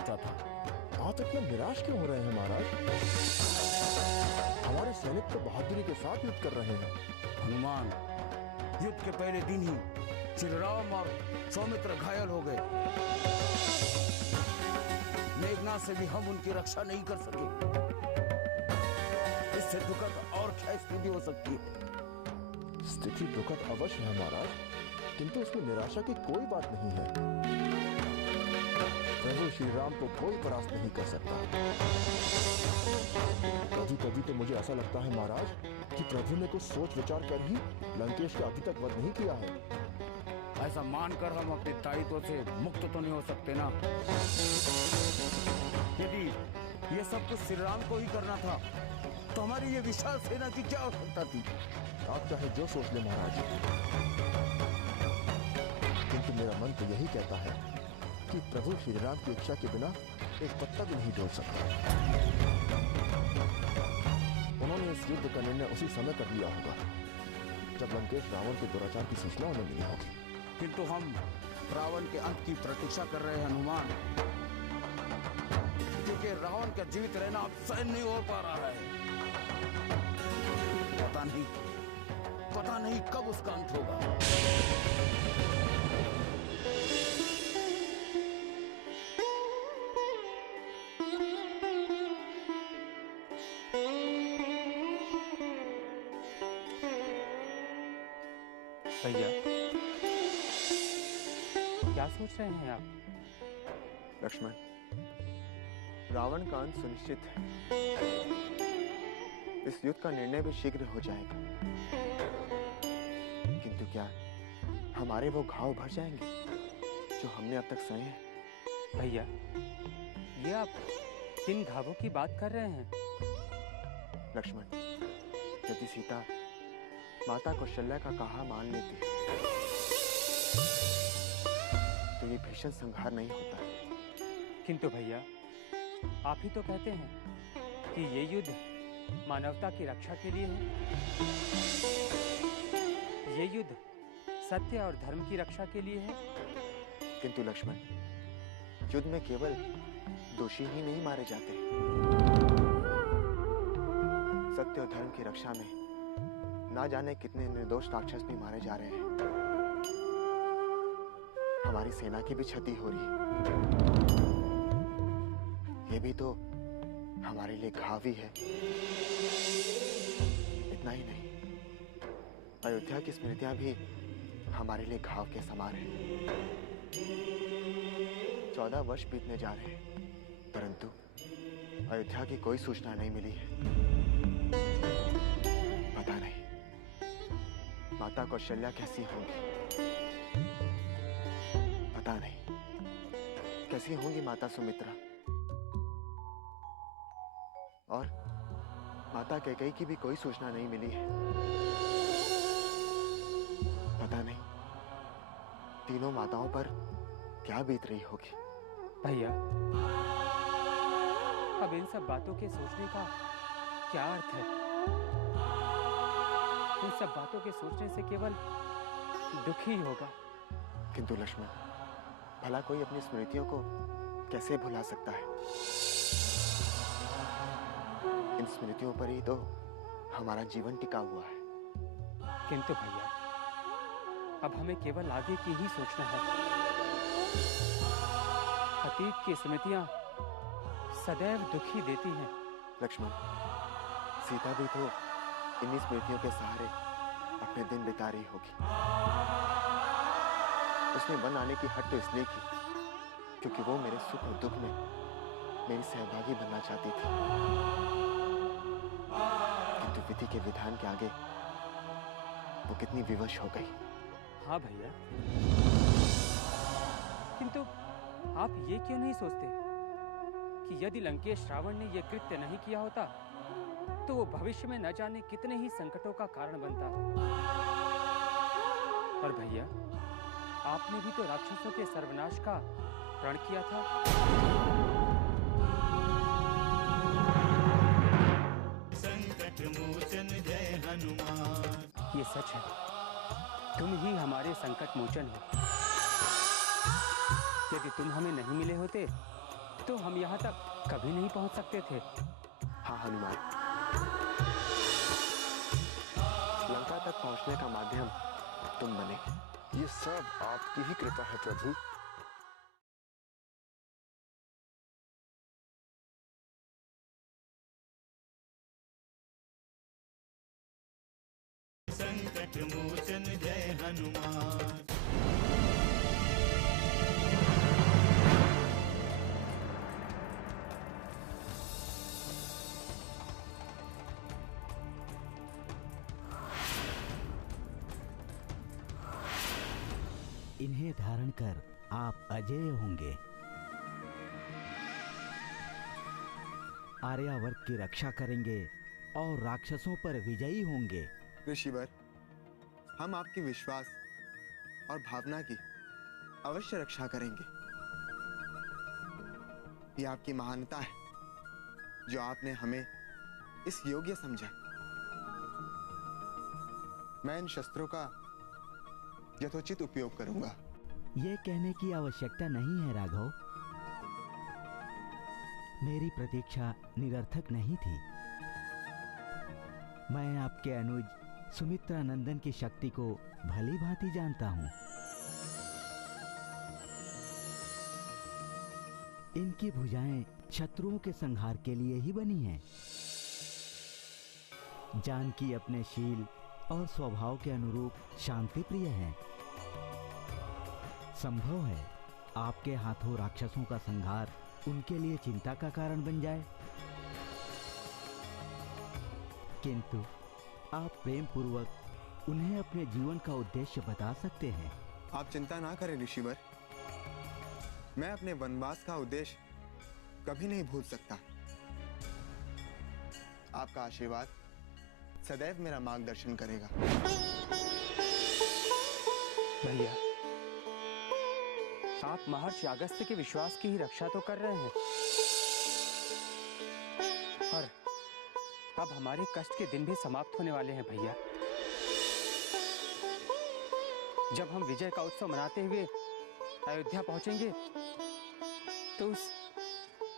सोचा था। आप इतना निराश क्यों हो रहे हैं महाराज? हमारे सैनिक तो बहादुरी के साथ युद्ध कर रहे हैं। हनुमान, युद्ध के पहले दिन ही श्री राम और सौमित्र घायल हो गए। मेघनाथ से भी हम उनकी रक्षा नहीं कर सके। इससे दुखद और क्या स्थिति हो सकती है? स्थिति दुखद अवश्य है महाराज, किंतु उसमें निराशा की कोई बात नहीं है। प्रभु श्री राम को कोई परास्त नहीं कर सकता। कभी कभी तो मुझे ऐसा लगता है महाराज कि प्रभु ने कुछ सोच विचार कर ही लंकेश का अभी तक वध नहीं किया है। ऐसा मानकर हम अपने दायित्व से मुक्त तो नहीं हो सकते ना। यदि ये सब कुछ श्री राम को ही करना था तो हमारी ये विशाल सेना की क्या आवश्यकता थी? आप चाहे जो सोच ले महाराज, किंतु मेरा मन तो यही कहता है कि प्रभु श्री राम की इच्छा के बिना एक पत्ता भी नहीं डोल सकता। उन्होंने इस युद्ध का निर्णय उसी समय कर लिया होगा जब लंकेश रावण के दुराचार की सूचना उन्हें मिली होगी। किंतु हम रावण के अंत की प्रतीक्षा कर रहे हैं हनुमान, क्योंकि रावण का जीवित रहना अब सहन नहीं हो पा रहा है। पता नहीं कब उसका अंत होगा। भैया, क्या सोच रहे हैं आप? लक्ष्मण, रावण का अंत सुनिश्चित है। इस युद्ध का निर्णय भी शीघ्र हो जाएगा, किंतु क्या हमारे वो घाव भर जाएंगे जो हमने अब तक सहे हैं? भैया, ये आप किन घावों की बात कर रहे हैं? लक्ष्मण, यदि सीता माता कौशल्या का कहा मान लेती तो ये भीषण संहार नहीं होता। किंतु भैया, आप ही तो कहते हैं कि ये युद्ध मानवता की रक्षा के लिए है। ये युद्ध सत्य और धर्म की रक्षा के लिए है। किंतु लक्ष्मण, युद्ध में केवल दोषी ही नहीं मारे जाते। सत्य और धर्म की रक्षा में ना जाने कितने निर्दोष राक्षस भी मारे जा रहे हैं। हमारी सेना की भी क्षति हो रही है। ये भी तो हमारे लिए घाव ही है। इतना ही नहीं, अयोध्या की स्मृतियां भी हमारे लिए घाव के समान हैं। 14 वर्ष बीतने जा रहे हैं, परंतु अयोध्या की कोई सूचना नहीं मिली है। पता नहीं माता कौशल्या कैसी होंगी। पता नहीं कैसी होंगी माता सुमित्रा। और माता कैकेयी की भी कोई सूचना नहीं मिली है। पता नहीं तीनों माताओं पर क्या बीत रही होगी। भैया, अब इन सब बातों के सोचने का क्या अर्थ है? इन सब बातों के सोचने से केवल दुख ही होगा। किंतु लक्ष्मण, भला कोई अपनी स्मृतियों को कैसे भुला सकता है? इन स्मृतियों पर ही तो हमारा जीवन टिका हुआ है। किंतु भैया, अब हमें केवल आगे की ही सोचना है। अतीत की स्मृतियां सदैव दुखी देती हैं। लक्ष्मण, सीता भी तो इन्हीं स्मृतियों के सहारे अपने दिन बिता रही होगी। उसने वन आने की हट तो इसलिए की क्योंकि वो मेरे सुख और दुख में मेरी सहभागी बनना चाहती थी। किंतु विधि के विधान के आगे वो कितनी विवश हो गई। हाँ भैया, किंतु आप ये क्यों नहीं सोचते कि यदि लंकेश रावण ने यह कृत्य नहीं किया होता तो वो भविष्य में न जाने कितने ही संकटों का कारण बनता। और भैया, आपने भी तो राक्षसों के सर्वनाश का प्रण किया था। संकट मोचन जय हनुमान। ये सच है, तुम ही हमारे संकट मोचन हो। यदि तुम हमें नहीं मिले होते तो हम यहाँ तक कभी नहीं पहुँच सकते थे। हाँ हनुमान, लंका तक पहुंचने का माध्यम तुम बने। ये सब आपकी ही कृपा है प्रभु। संकट मोचन जय हनुमान। इन्हें धारण कर आप अजेय होंगे। आर्यावर्त की रक्षा करेंगे और राक्षसों पर विजयी होंगे। ऋषिवर, हम आपके विश्वास और भावना की अवश्य रक्षा करेंगे। ये आपकी महानता है जो आपने हमें इस योग्य समझा। मैं इन शस्त्रों का यथोचित उपयोग करूंगा। ये कहने की आवश्यकता नहीं है राघव। मेरी प्रतीक्षा निरर्थक नहीं थी। मैं आपके अनुज सुमित्रा नंदन की शक्ति को भली भांति जानता हूं। इनकी भुजाएं शत्रुओं के संहार के लिए ही बनी हैं। जानकी अपने शील और स्वभाव के अनुरूप शांति प्रिय हैं। संभव है आपके हाथों राक्षसों का संहार उनके लिए चिंता का कारण बन जाए, किंतु आप प्रेम पूर्वक उन्हें अपने जीवन का उद्देश्य बता सकते हैं। आप चिंता ना करें ऋषिवर, मैं अपने वनवास का उद्देश्य कभी नहीं भूल सकता। आपका आशीर्वाद सदैव मेरा मार्गदर्शन करेगा। भैया, आप महर्षि अगस्त्य के विश्वास की ही रक्षा तो कर रहे हैं, और अब हमारे कष्ट के दिन भी समाप्त होने वाले हैं भैया। जब हम विजय का उत्सव मनाते हुए अयोध्या पहुंचेंगे तो उस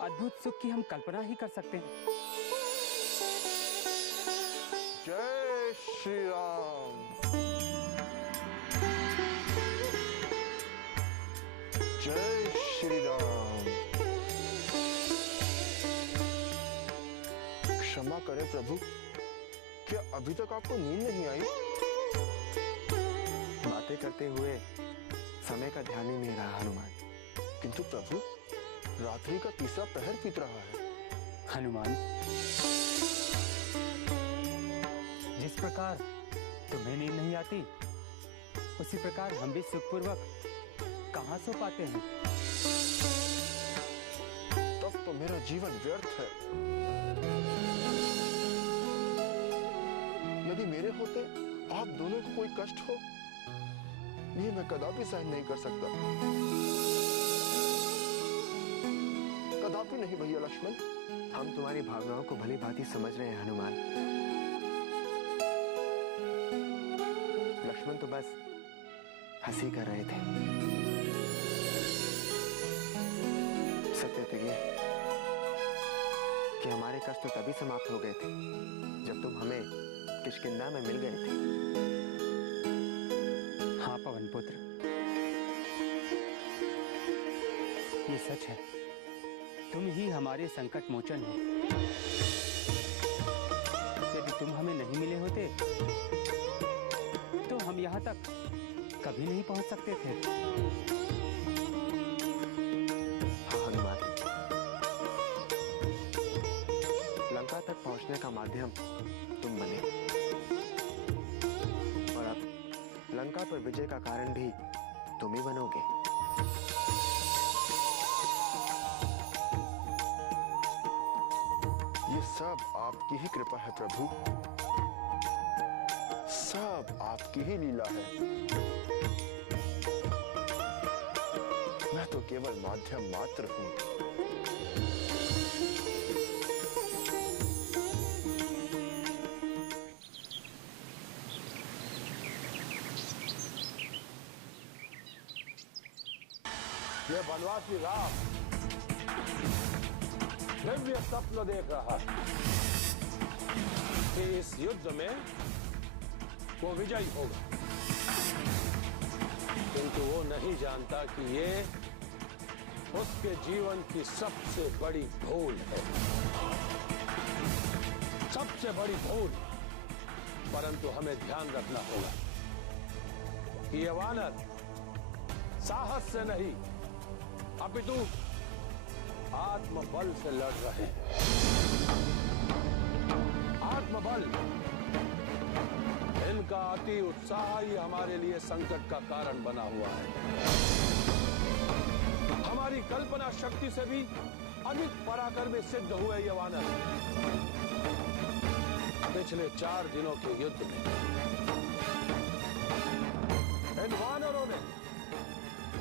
अद्भुत सुख की हम कल्पना ही कर सकते हैं। जय श्री राम। जय श्री राम। क्षमा करें प्रभु, क्या अभी तक आपको नींद नहीं आई? बातें करते हुए समय का ध्यान ही नहीं रहा हनुमान। किंतु प्रभु, रात्रि का तीसरा प्रहर बीत रहा है। हनुमान, जिस प्रकार तुम्हें नींद नहीं आती, उसी प्रकार हम भी सुखपूर्वक कहाँ सो पाते हैं। तब तो मेरा जीवन व्यर्थ है। यदि मेरे होते आप दोनों को कोई कष्ट हो, ये मैं कदापि सहन नहीं कर सकता। कदापि नहीं भैया लक्ष्मण। हम तुम्हारी भावनाओं को भली भांति समझ रहे हैं हनुमान। लक्ष्मण तो बस हंसी कर रहे थे। सत्य तो ये कि हमारे कष्ट तो तभी समाप्त हो गए थे जब तुम हमें किष्किंधा में मिल गए थे। हाँ पवन पुत्र, ये सच है, तुम ही हमारे संकट मोचन हो। यदि तुम हमें नहीं मिले होते तो हम यहाँ तक कभी नहीं पहुँच सकते थे। हाँ हनुमान, लंका तक पहुंचने का माध्यम तुम बने, और अब लंका पर विजय का कारण भी तुम ही बनोगे। ये सब आपकी ही कृपा है प्रभु, सब आपकी ही लीला है। मैं तो केवल माध्यम मात्र हूं। यह वनवास की राह दिव्य स्वप्न देख रहा है कि इस युद्ध में वो विजयी होगा, किंतु वो नहीं जानता कि ये उसके जीवन की सबसे बड़ी भूल है, सबसे बड़ी भूल। परंतु हमें ध्यान रखना होगा कि ये वानर साहस से नहीं अपितु आत्मबल से लड़ रहे हैं। आत्मबल, इनका अति उत्साह ही हमारे लिए संकट का कारण बना हुआ है। हमारी कल्पना शक्ति से भी अधिक पराक्रमी सिद्ध हुए ये वानर। पिछले 4 दिनों के युद्ध में इन वानरों ने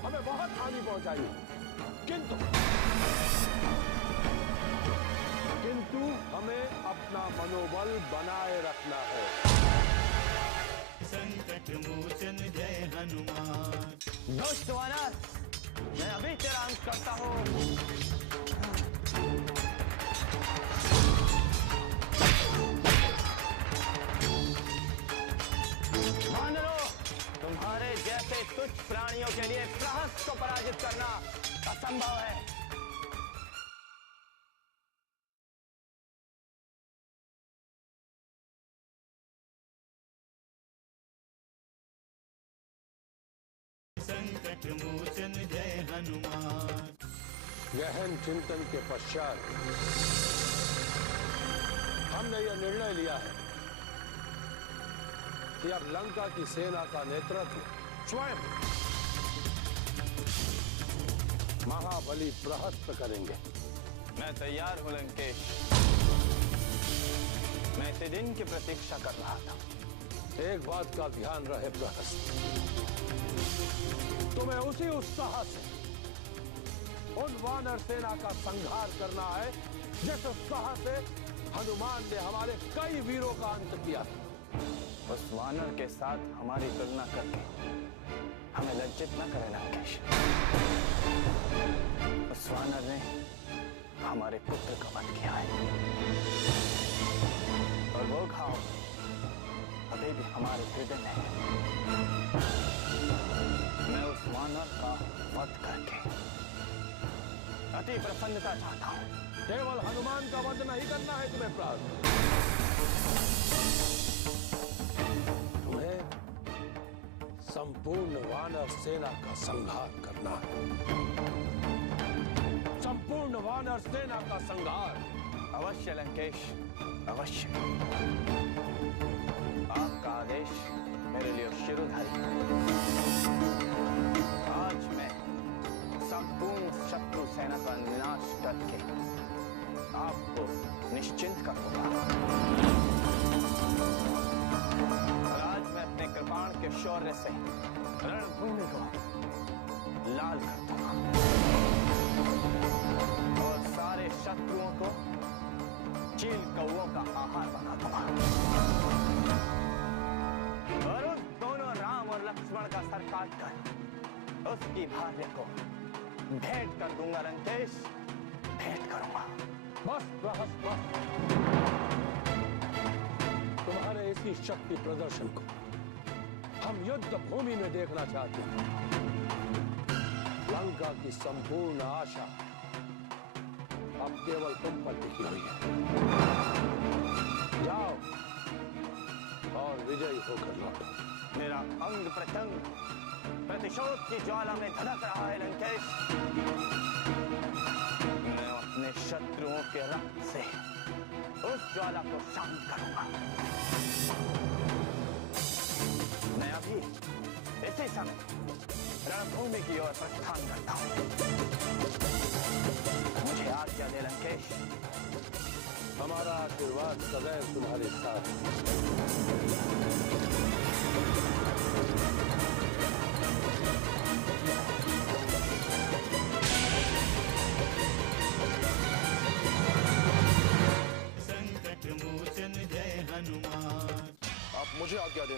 हमें बहुत हानि पहुंचाई, किंतु हमें अपना मनोबल बनाए रखना है। संकट मोचन जय हनुमान। दुष्ट वानर, मैं अभी तेरा अंत करता हूँ। वानरों, तुम्हारे जैसे तुच्छ प्राणियों के लिए प्रहस्त को पराजित करना असंभव है। संकट मोचन जय हनुमान। गहन चिंतन के पश्चात हमने यह निर्णय लिया है कि अब लंका की सेना का नेतृत्व स्वयं महाबली प्रहस्त करेंगे। मैं तैयार हूं लंकेश। मैं इसी दिन की प्रतीक्षा कर रहा था। एक बात का ध्यान रहे प्रहस्त, तुम्हें उसी उत्साह से उन वानर सेना का संहार करना है जिस उत्साह से हनुमान ने हमारे कई वीरों का अंत किया था। उस वानर के साथ हमारी तुलना करके हमें लज्जित न करें लंकेश। उस वानर ने हमारे पुत्र का वध किया है और वो घाव अभी भी हमारे हृदय में है। मैं उस वानर का वध करके अति प्रसन्नता चाहता हूं। केवल हनुमान का वध नहीं करना है तुम्हें प्रहस्त, तुम्हें संपूर्ण वानर सेना का संहार करना है। संपूर्ण वानर सेना का संहार। अवश्य लंकेश, अवश्य। आपका आदेश मेरे लिए शिरोधारी। आज मैं संपूर्ण शत्रु सेना का विनाश करके आपको निश्चिंत करूंगा। और आज मैं अपने कृपाण के शौर्य से रणभूमि को लाल कर दूंगा और सारे शत्रुओं को चील कौओं का आहार बना दूंगा और उस दोनों राम और लक्ष्मण का सर काटकर उसकी भार्या को भेंट कर दूंगा लंकेश, भेंट करूंगा। बस प्रहस्त, बस। तुम्हारे इसी शक्ति प्रदर्शन को हम युद्ध भूमि में देखना चाहते हैं। लंका की संपूर्ण आशा अब केवल तुम पर टिकी हुई है। जाओ और विजयी होकर लौटो। मेरा अंग प्रत्यंग प्रतिशोध की ज्वाला में धड़क रहा है लंकेश। मैं अपने शत्रुओं के रक्त से उस ज्वाला को शांत करूंगा। मैं अभी इसी समय रणभूमि की ओर प्रस्थान करता हूं। मुझे आज्ञा दे लंकेश। हमारा आशीर्वाद सदैव तुम्हारे साथ।